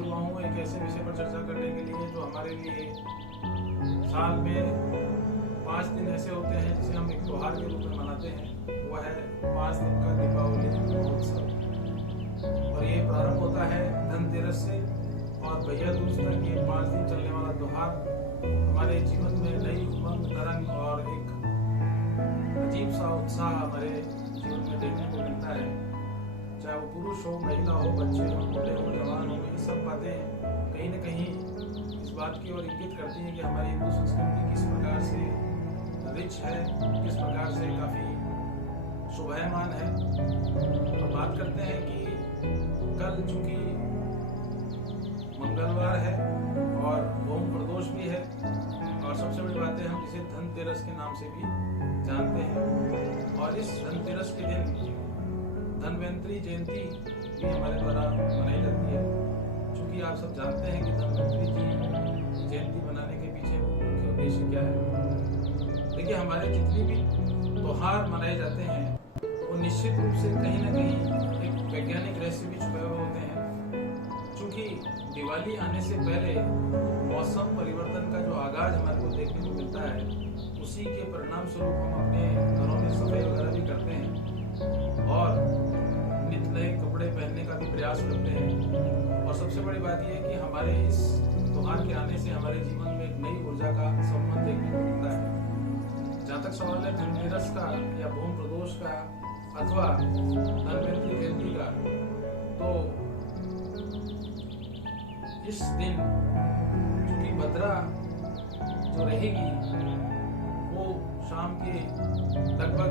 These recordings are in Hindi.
हाजिर हुआ हूँ एक ऐसे विषय पर चर्चा करने के लिए जो हमारे लिए साल में 5 दिन ऐसे होते हैं जिसे हम एक त्योहार के रूप में मनाते हैं। वह है 5 दिन का दीपावली महोत्सव। और ये प्रारंभ होता है धनतेरस से और भैया दूज तक ये 5 दिन चलने वाला त्योहार हमारे जीवन में नई उमंग, तरंग और एक अजीब सा उत्साह हमारे जीवन में देखने को मिलता है। चाहे वो पुरुष हो, महिला हो, बच्चे हो, बूढ़े हो, जवान हो, ये सब बातें कहीं न कहीं इस बात की ओर इंगित करती हैं कि हमारी हिंदू संस्कृति किस प्रकार से रिच है, किस प्रकार से काफ़ी शोभायमान है। अब बात करते हैं कि कल चूँकि मंगलवार है और ओम प्रदोष भी है और सबसे बड़ी बात है हम इसे धनतेरस के नाम से भी जानते हैं। और इस धनतेरस के दिन धन्वंतरी जयंती भी हमारे द्वारा मनाई जाती है। क्योंकि आप सब जानते हैं कि धन्वंतरी जी जयंती मनाने के पीछे मुख्य उद्देश्य क्या है। देखिए, हमारे जितने भी त्योहार मनाए जाते हैं वो निश्चित रूप से कहीं ना कहीं एक वैज्ञानिक रहस्य भी छुपे हुए होते हैं। क्योंकि दिवाली आने से पहले मौसम परिवर्तन का जो आगाज हमारे को देखने को मिलता है, उसी के परिणाम स्वरूप हम अपने घरों में सफाई वगैरह भी करते हैं और नित नए कपड़े पहनने का भी प्रयास करते हैं। और सबसे बड़ी बात यह है कि हमारे इस त्योहार के आने से हमारे जीवन में एक नई ऊर्जा का संबंध देखने को मिलता है। जहाँ तक सवाल है धनतेरस का या भूम प्रदोष का अथवा धन्वंतरी जयंती का, तो इस दिन चूंकि भद्रा जो रहेगी वो शाम के लगभग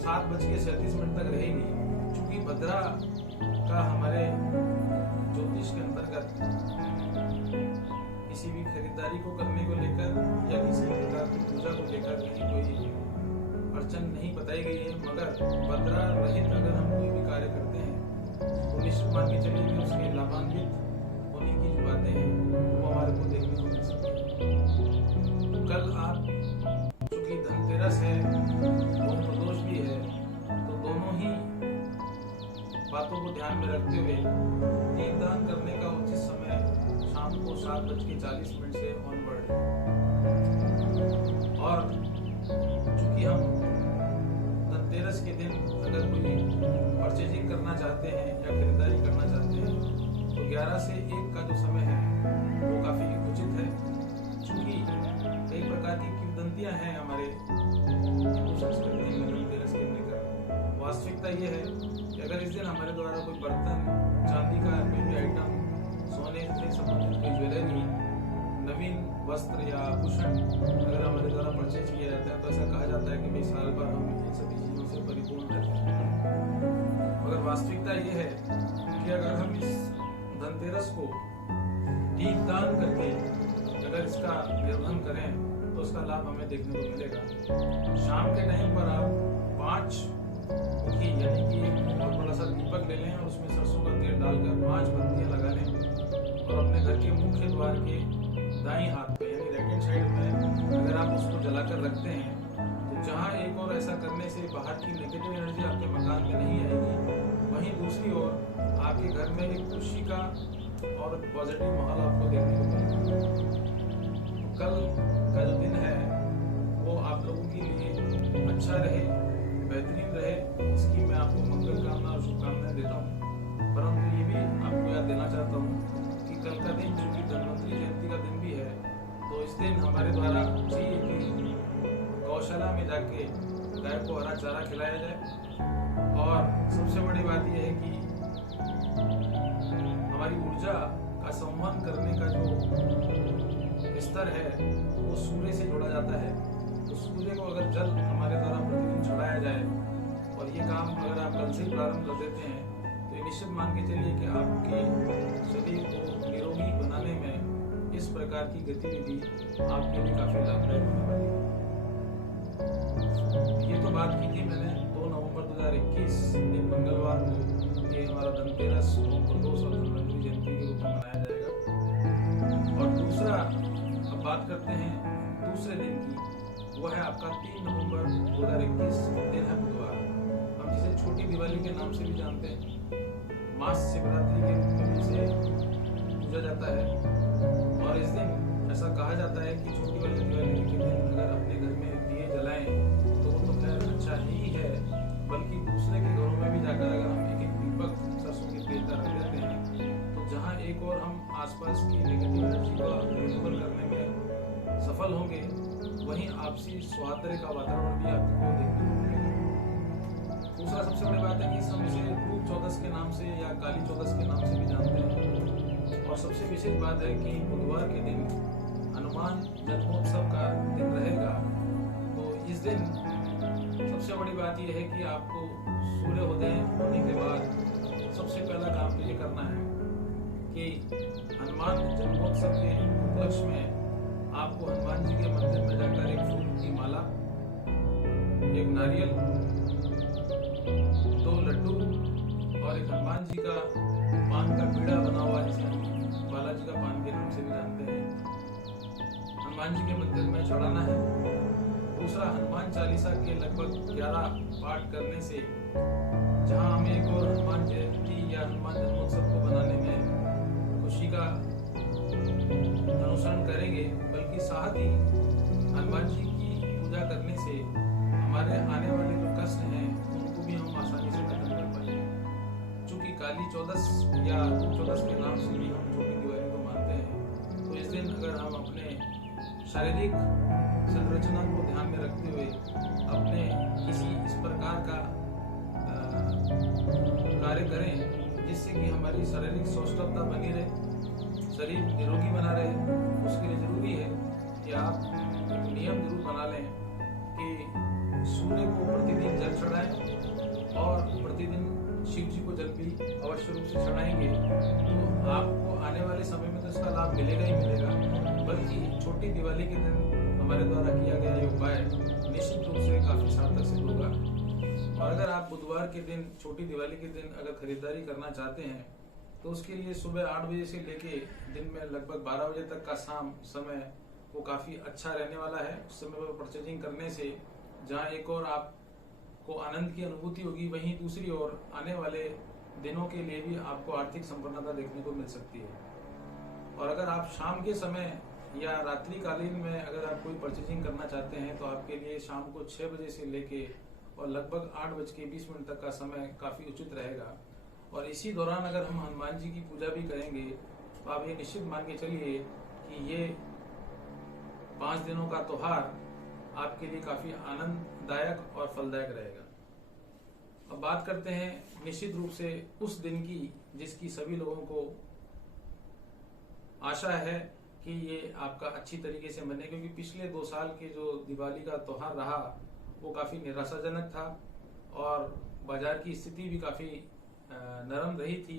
7:37 तक रहेगी। चूंकि भद्रा का हमारे ज्योतिष के अंतर्गत किसी भी खरीदारी को करने को लेकर या किसी प्रकार की पूजा को लेकर कहीं कोई अड़चन नहीं बताई गई है। मगर भद्रा रहित अगर हम कोई भी कार्य करते हैं तो निश्चित मान के चलिए कि उसके लाभान्वित होने की जो बातें हैं वो हमारे को देखने को मिल सकती है। तो कल आप चूंकि धनतेरस है, ओम प्रदोष भी है, तो दोनों ही बातों को ध्यान में रखते हुए दीपदान करने का उचित समय शाम को 7:40 से ऑनवर्ड है। और चूंकि हम धनतेरस के दिन अगर कोई परचेजिंग करना चाहते हैं या खरीदारी करना चाहते हैं तो 11 से 1 का जो समय है वो काफ़ी उचित है। चूंकि कई प्रकार की किंवदंतियां हैं हमारे हिंदू संस्कृति में धनतेरस के लेकर। वास्तविकता ये है कि अगर इस दिन हमारे द्वारा कोई बर्तन, चांदी का कोई भी आइटम, सोने से संबंधित कोई ज्वेलरी, नवीन वस्त्र या आभूषण अगर हमारे द्वारा परचेज किया जाता है तो ऐसा कहा जाता है कि भाई साल भर हम इन सभी चीज़ों से परिपूर्ण रहते हैं। मगर वास्तविकता ये है कि अगर हम इस धनतेरस को दीपदान करके अगर इसका निर्वहन करें तो उसका लाभ हमें देखने को मिलेगा। शाम के टाइम पर आप 5 मुखी यानी कि एक बहुत बड़ा सा दीपक ले लें और उसमें सरसों का तेल डालकर 5 बत्तियां लगा लें और अपने घर के मुख्य द्वार के दाईं हाथ पे यानी राइट हैंड साइड में अगर आप उसको जलाकर रखते हैं तो जहाँ एक और ऐसा करने से बाहर की नेगेटिव एनर्जी आपके मकान में नहीं आएगी, वहीं दूसरी ओर आपके घर में एक खुशी का और पॉजिटिव माहौल आपको देखने को मिलेगा। कल का जो दिन है वो आप लोगों के लिए अच्छा रहे, बेहतरीन रहे, इसकी मैं आपको मंगल कामना और शुभकामनाएं देता हूँ। परंतु ये भी आपको याद देना चाहता हूँ कि कल का दिन चूँकि धन्वंतरी जयंती का दिन भी है, तो इस दिन हमारे द्वारा चाहिए कि गौशाला में जाके गाय को हरा चारा खिलाया जाए। और सबसे बड़ी बात यह है कि हमारी ऊर्जा का संवहन करने का जो स्तर है वो सूर्य से जोड़ा जाता है। तो सूर्य को अगर जल हमारे द्वारा प्रतिदिन चढ़ाया जाए और ये काम अगर आप कल से ही प्रारंभ कर देते हैं तो ये निश्चित मान के चलिए कि आपके शरीर को निरोगी बनाने में इस प्रकार की गतिविधि आपके लिए काफ़ी लाभदायक होने वाली है। ये तो बात की थी मैंने 2 नवंबर 2021 दिन मंगलवार को ये हमारा धनतेरस, ओम प्रदोष और धन्वंतरी जयंती के रूप में मनाया जाएगा। और दूसरा अब बात करते हैं दूसरे दिन की, वो है आपका 3 नवंबर 2021 दिन है बुधवार। हम जिसे छोटी दिवाली के नाम से भी जानते हैं, महाशिवरात्रि के रूप में भी इसे एक और हम आसपास की नेगेटिव एनर्जी को रिमूवल करने में सफल होंगे, वहीं आपसी सौहार्द का वातावरण भी आपको देखने को मिलेगा। दूसरा सबसे बड़ी बात है कि हम इसे रूप चौदस के नाम से या काली चौदस के नाम से भी जानते हैं। और सबसे विशेष बात है कि बुधवार के दिन हनुमान जन्मोत्सव का दिन रहेगा। तो इस दिन सबसे बड़ी बात यह है कि आपको सूर्योदय होने के बाद सबसे पहला काम तो ये करना है कि हनुमान जन्मोत्सव के उपलक्ष्य में आपको हनुमान जी के मंदिर में जाकर एक फूल की माला, एक नारियल, 2 लड्डू और एक हनुमान जी का पान का पीड़ा बना हुआ, जिसे हम बालाजी का पान के नाम से भी जानते हैं, हनुमान जी के मंदिर में चढ़ाना है। दूसरा, हनुमान चालीसा के लगभग 11 पाठ करने से जहां हम एक और हनुमान जयंती या हनुमान जन्मोत्सव को बनाने में खुशी का अनुसरण करेंगे, बल्कि साथ ही हनुमान जी की पूजा करने से हमारे आने वाले जो कष्ट हैं उनको भी हम आसानी से खत्म कर पाएंगे। चूंकि काली चौदस या रूप चौदस के नाम से भी हम छोटी दिवाली को मानते हैं, तो इस दिन अगर हम अपने शारीरिक संरचना को ध्यान में रखते हुए अपने किसी इस प्रकार का कार्य करें जिससे कि हमारी शारीरिक सौष्ठवता बनी रहे, शरीर निरोगी बना रहे, उसके लिए जरूरी है कि आप एक नियम जरूर बना लें कि सूर्य को प्रतिदिन जल चढ़ाएं और प्रतिदिन शिव जी को जल भी अवश्य रूप से चढ़ाएंगे। तो आपको आने वाले समय में तो इसका लाभ मिलेगा ही मिलेगा, बल्कि छोटी दिवाली के दिन हमारे द्वारा किया गया ये उपाय निश्चित रूप से काफी सार्थक सिद्ध होगा। और अगर आप बुधवार के दिन, छोटी दिवाली के दिन अगर खरीदारी करना चाहते हैं तो उसके लिए सुबह 8 बजे से लेके दिन में लगभग 12 बजे तक का शाम समय वो काफी अच्छा रहने वाला है। उस समय पर परचेजिंग करने से जहां एक और आपको आनंद की अनुभूति होगी, वहीं दूसरी ओर आने वाले दिनों के लिए भी आपको आर्थिक संपन्नता देखने को मिल सकती है। और अगर आप शाम के समय या रात्रिकालीन में अगर आप कोई परचेजिंग करना चाहते हैं तो आपके लिए शाम को 6 बजे से लेके और लगभग 8:20 तक का समय काफी उचित रहेगा। और इसी दौरान अगर हम हनुमान जी की पूजा भी करेंगे तो आप ये निश्चित मान के चलिए कि ये 5 दिनों का त्योहार आपके लिए काफी आनंददायक और फलदायक रहेगा। अब बात करते हैं निश्चित रूप से उस दिन की जिसकी सभी लोगों को आशा है कि ये आपका अच्छी तरीके से बने, क्योंकि पिछले 2 साल के जो दिवाली का त्योहार रहा वो काफी निराशाजनक था और बाजार की स्थिति भी काफी नरम रही थी।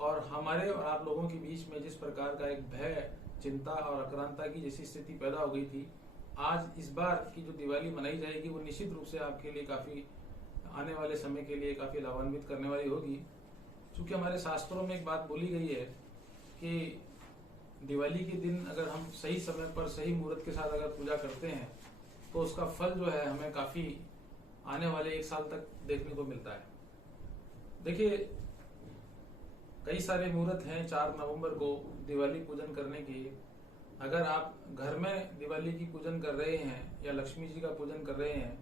और हमारे और आप लोगों के बीच में जिस प्रकार का एक भय, चिंता और आक्रांता की जैसी स्थिति पैदा हो गई थी, आज इस बार की जो दिवाली मनाई जाएगी वो निश्चित रूप से आपके लिए काफी आने वाले समय के लिए काफी लाभान्वित करने वाली होगी। क्योंकि हमारे शास्त्रों में एक बात बोली गई है कि दिवाली के दिन अगर हम सही समय पर सही मुहूर्त के साथ अगर पूजा करते हैं तो उसका फल जो है हमें काफी आने वाले 1 साल तक देखने को मिलता है। देखिए, कई सारे मुहूर्त हैं 4 नवंबर को दिवाली पूजन करने की। अगर आप घर में दिवाली की पूजन कर रहे हैं या लक्ष्मी जी का पूजन कर रहे हैं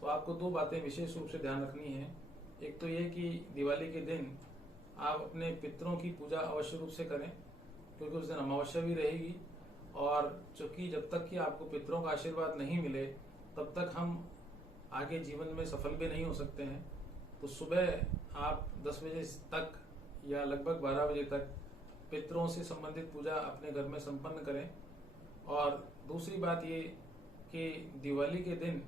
तो आपको 2 बातें विशेष रूप से ध्यान रखनी है। एक तो ये कि दिवाली के दिन आप अपने पितरों की पूजा अवश्य रूप से करें, क्योंकि उस दिन अमावस्या भी रहेगी और चूंकि जब तक कि आपको पितरों का आशीर्वाद नहीं मिले तब तक हम आगे जीवन में सफल भी नहीं हो सकते हैं। तो सुबह आप 10 बजे तक या लगभग 12 बजे तक पितरों से संबंधित पूजा अपने घर में संपन्न करें। और दूसरी बात ये कि दिवाली के दिन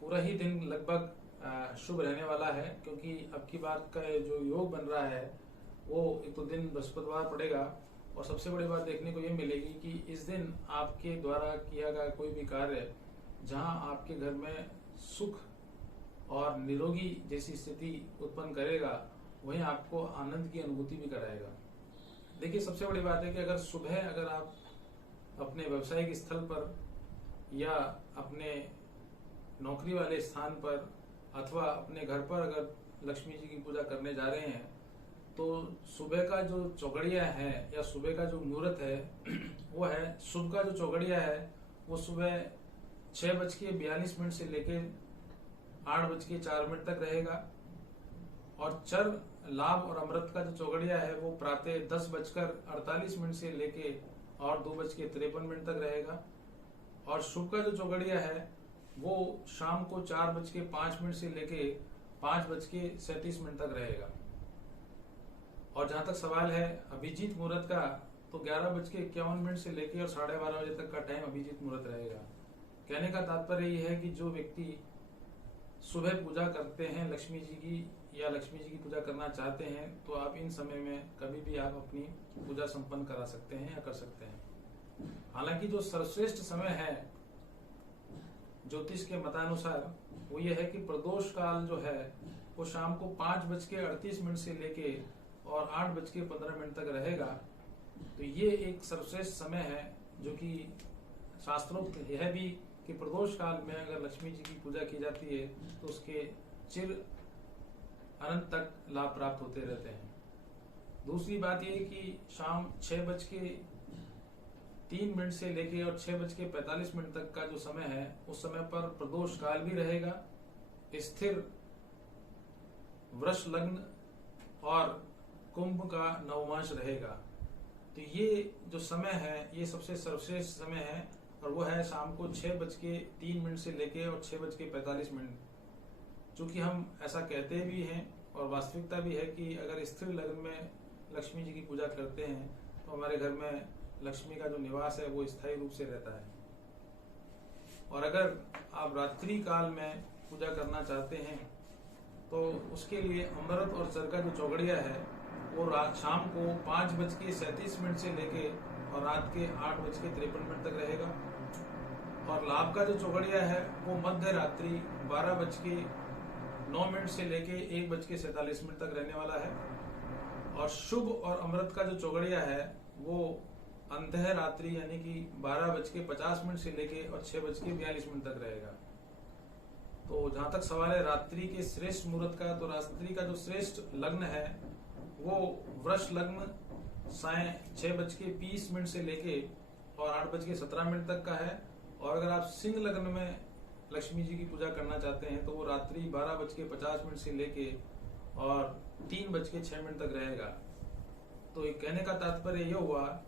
पूरा ही दिन लगभग शुभ रहने वाला है, क्योंकि अब की बात का जो योग बन रहा है वो एक तो दिन बृहस्पतिवार पड़ेगा। और सबसे बड़ी बात देखने को ये मिलेगी कि इस दिन आपके द्वारा किया गया कोई भी कार्य जहां आपके घर में सुख और निरोगी जैसी स्थिति उत्पन्न करेगा, वहीं आपको आनंद की अनुभूति भी कराएगा। देखिए, सबसे बड़ी बात है कि अगर सुबह अगर आप अपने व्यवसायिक स्थल पर या अपने नौकरी वाले स्थान पर अथवा अपने घर पर अगर लक्ष्मी जी की पूजा करने जा रहे हैं तो सुबह का जो चौगड़िया है या सुबह का जो मुहूर्त है वो है, शुभ का जो चौगड़िया है वो सुबह 6:42 से लेके 8:04 तक रहेगा। और चर लाभ और अमृत का जो चौगड़िया है वो प्रातः 10:48 से लेके और 2:53 तक रहेगा। और शुभ का जो चौगड़िया है वो शाम को 4:05 से लेके 5:37 तक रहेगा। और जहां तक सवाल है अभिजीत मुहूर्त का, तो 11:51 से लेके और 12:30 बजे तक का टाइम अभिजीत मुहूर्त रहेगा। कहने का तात्पर्य ये है कि जो व्यक्ति सुबह पूजा करते हैं लक्ष्मी जी की या लक्ष्मी जी की पूजा करना चाहते हैं तो आप इन समय में कभी भी आप अपनी पूजा संपन्न करा सकते हैं या कर सकते हैं। हालांकि जो सर्वश्रेष्ठ समय है ज्योतिष के मतानुसार वो ये है कि प्रदोष काल जो है वो शाम को 5:38 से लेके और 8:15 तक रहेगा। तो ये एक सर्वश्रेष्ठ समय है जो कि शास्त्रोक्त यह भी कि प्रदोष काल में अगर लक्ष्मी जी की पूजा की जाती है तो उसके चिर अनंत तक लाभ प्राप्त होते रहते हैं। दूसरी बात यह कि शाम 6:03 से लेके और 6:45 तक का जो समय है उस समय पर प्रदोष काल भी रहेगा, स्थिर वृष लग्न और कुंभ का नवमांश रहेगा। तो ये जो समय है ये सबसे सर्वश्रेष्ठ समय है और वो है शाम को 6:03 से लेके और 6:45। चूंकि हम ऐसा कहते भी हैं और वास्तविकता भी है कि अगर स्थिर लग्न में लक्ष्मी जी की पूजा करते हैं तो हमारे घर में लक्ष्मी का जो निवास है वो स्थायी रूप से रहता है। और अगर आप रात्रि काल में पूजा करना चाहते हैं तो उसके लिए अमृत और चर का जो चौगड़िया है वो शाम को 5:37 से लेके और रात के 8:53 तक रहेगा। और लाभ का जो चौगड़िया है वो मध्य रात्रि 12:09 से लेके 1:47 तक रहने वाला है। और शुभ और अमृत का जो चौगड़िया है वो अंधेर रात्रि यानी कि 12:50 से लेके और 6:42 तक रहेगा। तो जहां तक सवाल है रात्रि के श्रेष्ठ मुहूर्त का, तो रात्रि का जो श्रेष्ठ लग्न है वो वृष लग्न साय 6:20 से लेके और 8:17 तक का है। और अगर आप सिंह लग्न में लक्ष्मी जी की पूजा करना चाहते हैं तो वो रात्रि 12:50 से लेके और 3:06 तक रहेगा। तो एक कहने का तात्पर्य यह हुआ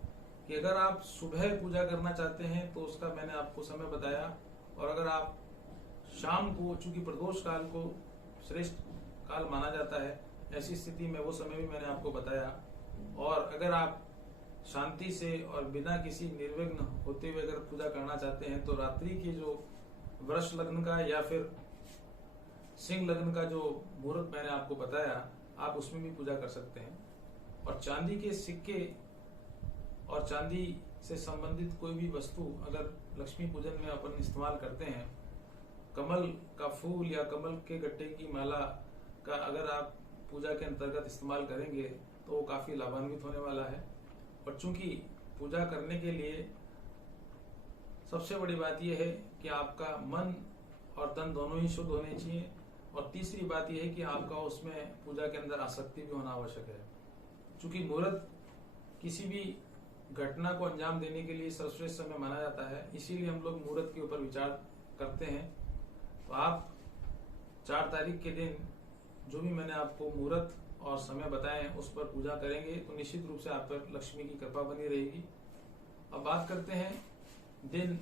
कि अगर आप सुबह पूजा करना चाहते हैं तो उसका मैंने आपको समय बताया, और अगर आप शाम को, चूंकि प्रदोष काल को श्रेष्ठ काल माना जाता है, ऐसी स्थिति में वो समय भी मैंने आपको बताया। और अगर आप शांति से और बिना किसी निर्विघ्न होते हुए अगर पूजा करना चाहते हैं तो रात्रि के जो वृष लग्न का या फिर सिंह लग्न का जो मुहूर्त मैंने आपको बताया आप उसमें भी पूजा कर सकते हैं। और चांदी के सिक्के और चांदी से संबंधित कोई भी वस्तु अगर लक्ष्मी पूजन में अपन इस्तेमाल करते हैं, कमल का फूल या कमल के गट्टे की माला का अगर आप पूजा के अंतर्गत इस्तेमाल करेंगे तो वो काफी लाभान्वित होने वाला है। और चूंकि पूजा करने के लिए सबसे बड़ी बात यह है कि आपका मन और तन दोनों ही शुद्ध होने चाहिए, और तीसरी बात यह है कि आपका उसमें पूजा के अंदर आसक्ति भी होना आवश्यक है। चूंकि मुहूर्त किसी भी घटना को अंजाम देने के लिए सर्वश्रेष्ठ समय माना जाता है, इसीलिए हम लोग मुहूर्त के ऊपर विचार करते हैं। तो आप 4 तारीख के दिन जो भी मैंने आपको मुहूर्त और समय बताए उस पर पूजा करेंगे तो निश्चित रूप से आप पर लक्ष्मी की कृपा बनी रहेगी। अब बात करते हैं दिन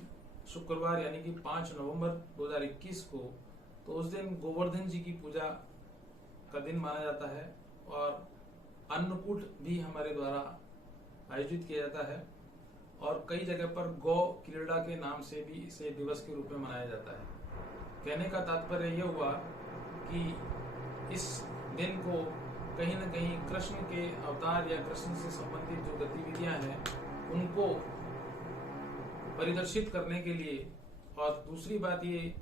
शुक्रवार यानी कि 5 नवंबर 2021 को। तो उस दिन गोवर्धन जी की पूजा का दिन माना जाता है और अन्नकूट भी हमारे द्वारा आयोजित किया जाता है, और कई जगह पर गौ क्रीड़ा के नाम से भी इसे दिवस के रूप में मनाया जाता है। कहने का तात्पर्य यह हुआ कि इस दिन को कहीं न कहीं कृष्ण के अवतार या कृष्ण से संबंधित जो गतिविधियां हैं उनको परिदर्शित करने के लिए, और दूसरी बात ये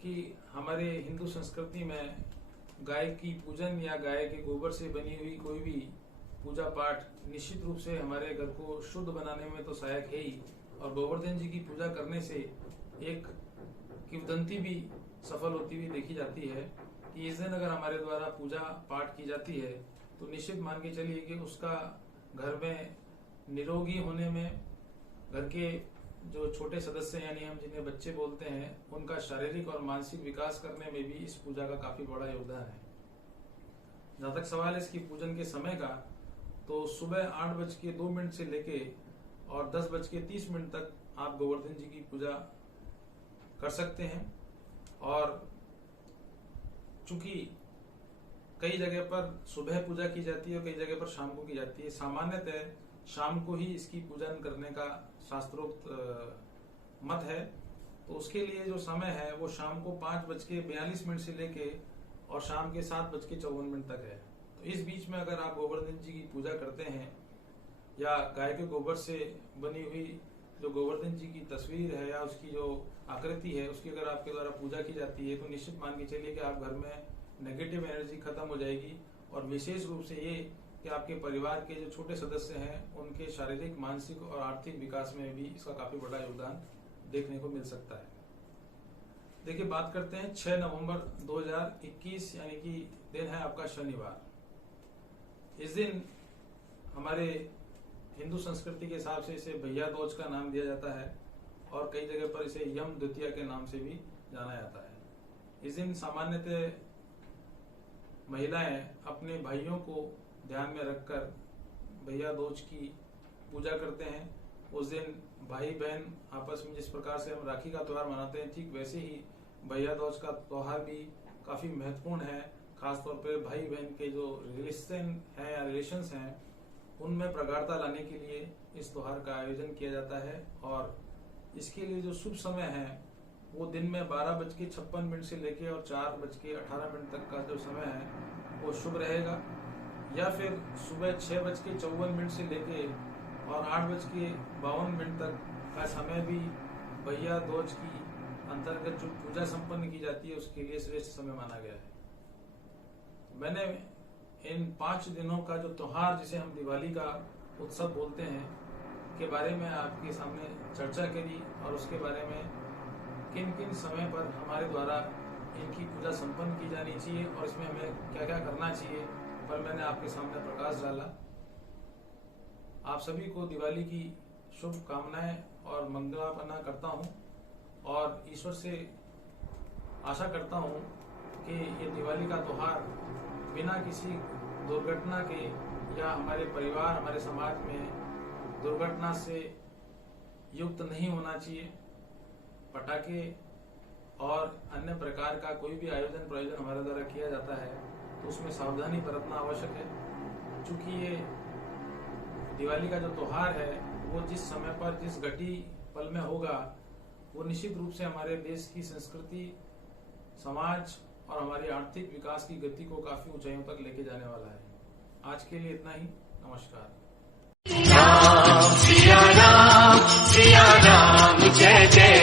कि हमारे हिंदू संस्कृति में गाय की पूजन या गाय के गोबर से बनी हुई कोई भी पूजा पाठ निश्चित रूप से हमारे घर को शुद्ध बनाने में तो सहायक है ही, और गोवर्धन जी की पूजा करने से एक किंवदंती भी सफल होती हुई देखी जाती है कि इस दिन अगर हमारे द्वारा पूजा पाठ की जाती है तो निश्चित मान के चलिए कि उसका घर में निरोगी होने में, घर के जो छोटे सदस्य यानी हम जिन्हें बच्चे बोलते हैं, उनका शारीरिक और मानसिक विकास करने में भी इस पूजा का काफी बड़ा योगदान है। जहाँ तक सवाल है इसकी पूजन के समय का, तो सुबह 8:02 से लेके और 10:30 तक आप गोवर्धन जी की पूजा कर सकते हैं। और चूंकि कई जगह पर सुबह पूजा की जाती है और कई जगह पर शाम को की जाती है, सामान्यतः शाम को ही इसकी पूजन करने का शास्त्रोक्त मत है। तो उसके लिए जो समय है वो शाम को 5:42 से लेके और शाम के 7:54 तक है। तो इस बीच में अगर आप गोवर्धन जी की पूजा करते हैं या गाय के गोबर से बनी हुई जो गोवर्धन जी की तस्वीर है या उसकी जो आकृति है उसकी अगर आपके द्वारा पूजा की जाती है, तो निश्चित मान के चलिए कि आप घर में नेगेटिव एनर्जी खत्म हो जाएगी। और विशेष रूप से ये कि आपके परिवार के जो छोटे सदस्य हैं उनके शारीरिक, मानसिक और आर्थिक विकास में भी इसका काफी बड़ा योगदान देखने को मिल सकता है। देखिए, बात करते हैं 6 नवंबर 2021 यानी कि दिन है आपका शनिवार। इस दिन हमारे हिंदू संस्कृति के हिसाब से इसे भैया दूज का नाम दिया जाता है और कई जगह पर इसे यम द्वितीया के नाम से भी जाना जाता है। इस दिन सामान्यतः महिलाएं अपने भाइयों को ध्यान में रखकर भैया दूज की पूजा करते हैं। उस दिन भाई बहन आपस में जिस प्रकार से हम राखी का त्योहार मनाते हैं, ठीक वैसे ही भैया दूज का त्योहार भी काफी महत्वपूर्ण है। खासतौर पर भाई बहन के जो रिलेशन है या रिलेशंस हैं उनमें प्रगाढ़ता लाने के लिए इस त्योहार का आयोजन किया जाता है। और इसके लिए जो शुभ समय है वो दिन में 12:56 से लेके और 4:18 तक का जो समय है वो शुभ रहेगा, या फिर सुबह 6:54 से लेके और 8:52 तक का समय भी भैया दूज की अंतर्गत जो पूजा संपन्न की जाती है उसके लिए श्रेष्ठ समय माना गया है। मैंने इन 5 दिनों का जो त्योहार जिसे हम दिवाली का उत्सव बोलते हैं के बारे में आपके सामने चर्चा करी और उसके बारे में किन किन समय पर हमारे द्वारा इनकी पूजा संपन्न की जानी चाहिए और इसमें हमें क्या क्या करना चाहिए पर मैंने आपके सामने प्रकाश डाला। आप सभी को दिवाली की शुभ कामनाएं और मंगलाकामना करता हूं और ईश्वर से आशा करता हूं कि ये दिवाली का त्योहार बिना किसी दुर्घटना के या हमारे परिवार, हमारे समाज में दुर्घटना से युक्त नहीं होना चाहिए। पटाखे और अन्य प्रकार का कोई भी आयोजन प्रयोजन हमारे द्वारा किया जाता है तो उसमें सावधानी बरतना आवश्यक है। चूंकि ये दिवाली का जो त्योहार है वो जिस समय पर जिस घटी पल में होगा वो निश्चित रूप से हमारे देश की संस्कृति, समाज और हमारी आर्थिक विकास की गति को काफी ऊंचाइयों तक लेके जाने वाला है। आज के लिए इतना ही। नमस्कार। राम सिया राम जय जय